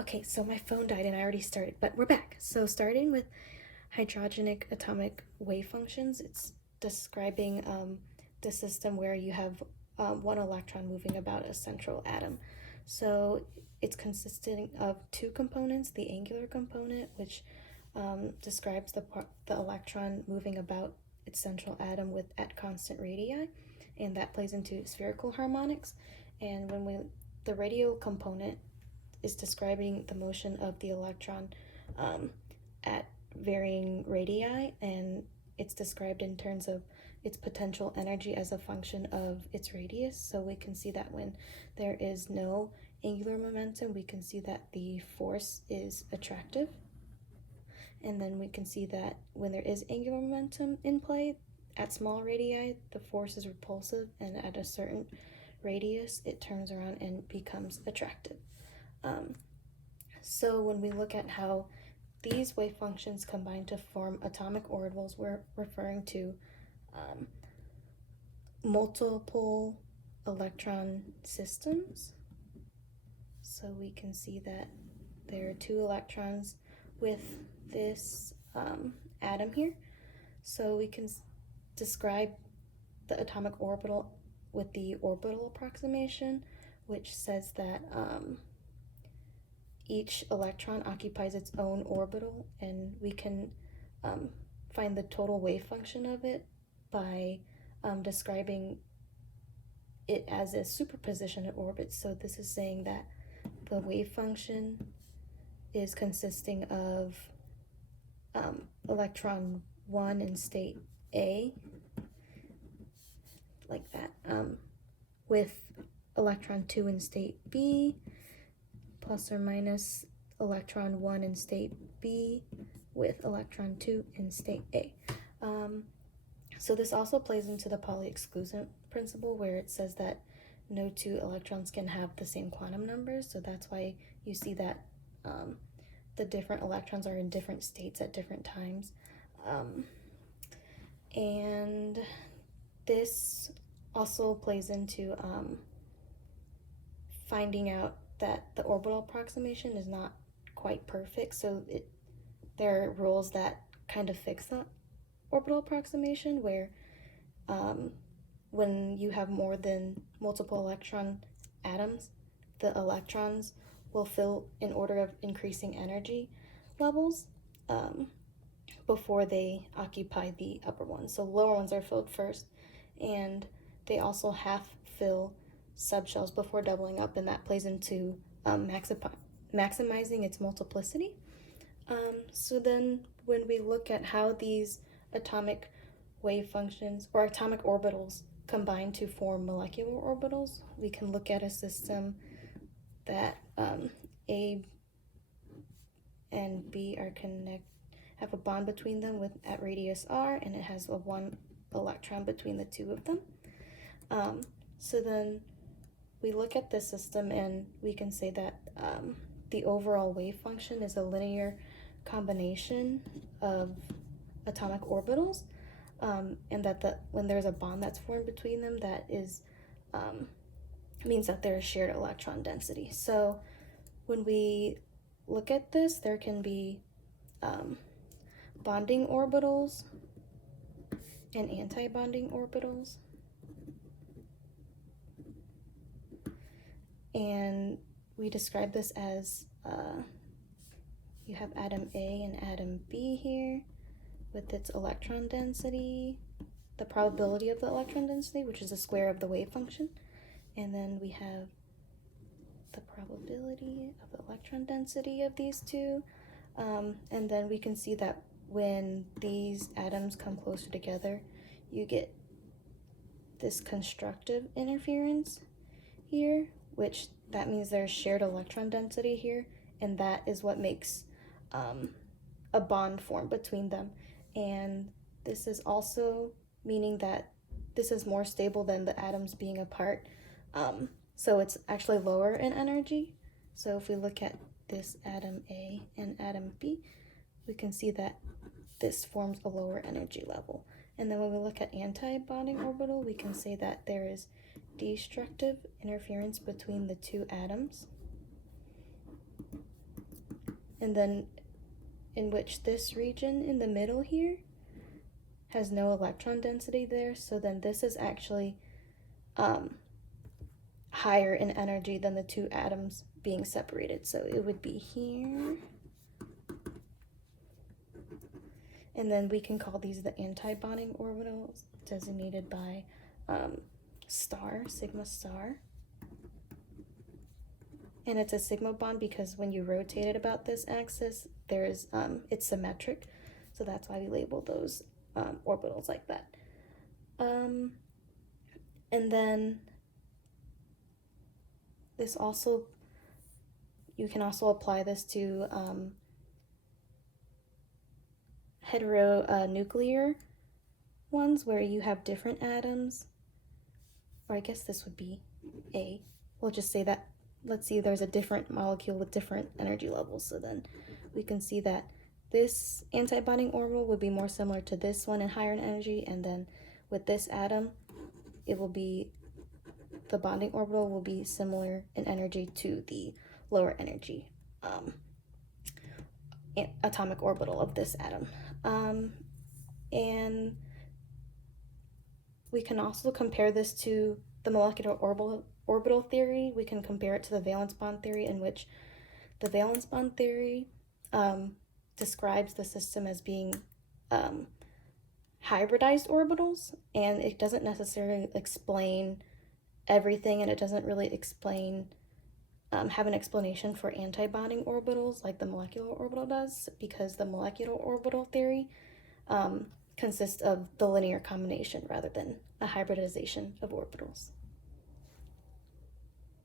Okay, so my phone died and I already started, but we're back. So starting with hydrogenic atomic wave functions, it's describing the system where you have one electron moving about a central atom. So it's consisting of two components, the angular component, which describes the electron moving about its central atom at constant radii, and that plays into spherical harmonics. And the radial component is describing the motion of the electron at varying radii, and it's described in terms of its potential energy as a function of its radius. So we can see that when there is no angular momentum, we can see that the force is attractive. And then we can see that when there is angular momentum in play, at small radii, the force is repulsive, and at a certain radius, it turns around and becomes attractive. So when we look at how these wave functions combine to form atomic orbitals, we're referring to multiple electron systems. So we can see that there are two electrons with this atom here. So we can describe the atomic orbital with the orbital approximation, which says that each electron occupies its own orbital, and we can find the total wave function of it by describing it as a superposition of orbits. So this is saying that the wave function is consisting of electron 1 in state A, like that, with electron 2 in state B, plus or minus electron 1 in state B with electron 2 in state A. So this also plays into the Pauli exclusion principle, where it says that no two electrons can have the same quantum numbers. So that's why you see that the different electrons are in different states at different times. And this also plays into finding out that the orbital approximation is not quite perfect. So there are rules that kind of fix that orbital approximation, where when you have more than multiple electron atoms, the electrons will fill in order of increasing energy levels before they occupy the upper ones. So lower ones are filled first, and they also half fill subshells before doubling up, and that plays into maximizing its multiplicity. So then when we look at how these atomic wave functions or atomic orbitals combine to form molecular orbitals, we can look at a system that A and B are have a bond between them at radius r, and it has a one electron between the two of them. So then we look at this system and we can say that the overall wave function is a linear combination of atomic orbitals, and that when there's a bond that's formed between them, that is means that there is shared electron density. So when we look at this, there can be bonding orbitals and anti-bonding orbitals. And we describe this as you have atom A and atom B here with its electron density, the probability of the electron density, which is the square of the wave function. And then we have the probability of the electron density of these two. And then we can see that when these atoms come closer together, you get this constructive interference here, which that means there's shared electron density here, and that is what makes a bond form between them. And this is also meaning that this is more stable than the atoms being apart. So it's actually lower in energy. So if we look at this atom A and atom B, we can see that this forms a lower energy level. And then when we look at anti-bonding orbital, we can say that there is destructive interference between the two atoms. and then in which this region in the middle here has no electron density there, so then this is actually higher in energy than the two atoms being separated. So it would be here. And then we can call these the anti-bonding orbitals, designated by star, sigma star. And it's a sigma bond because when you rotate it about this axis, there's it's symmetric. So that's why we label those orbitals like that. And then this also, you can also apply this to heteronuclear ones where you have different atoms, or I guess this would be A. We'll just say that, let's see, there's a different molecule with different energy levels, so then we can see that this anti-bonding orbital would be more similar to this one and higher in energy, and then with this atom, it will be, the bonding orbital will be similar in energy to the lower energy atomic orbital of this atom. And we can also compare this to the molecular orbital theory. We can compare it to the valence bond theory, in which the valence bond theory describes the system as being hybridized orbitals, and it doesn't necessarily explain everything, and it doesn't really explain have an explanation for anti-bonding orbitals like the molecular orbital does, because the molecular orbital theory consists of the linear combination rather than a hybridization of orbitals.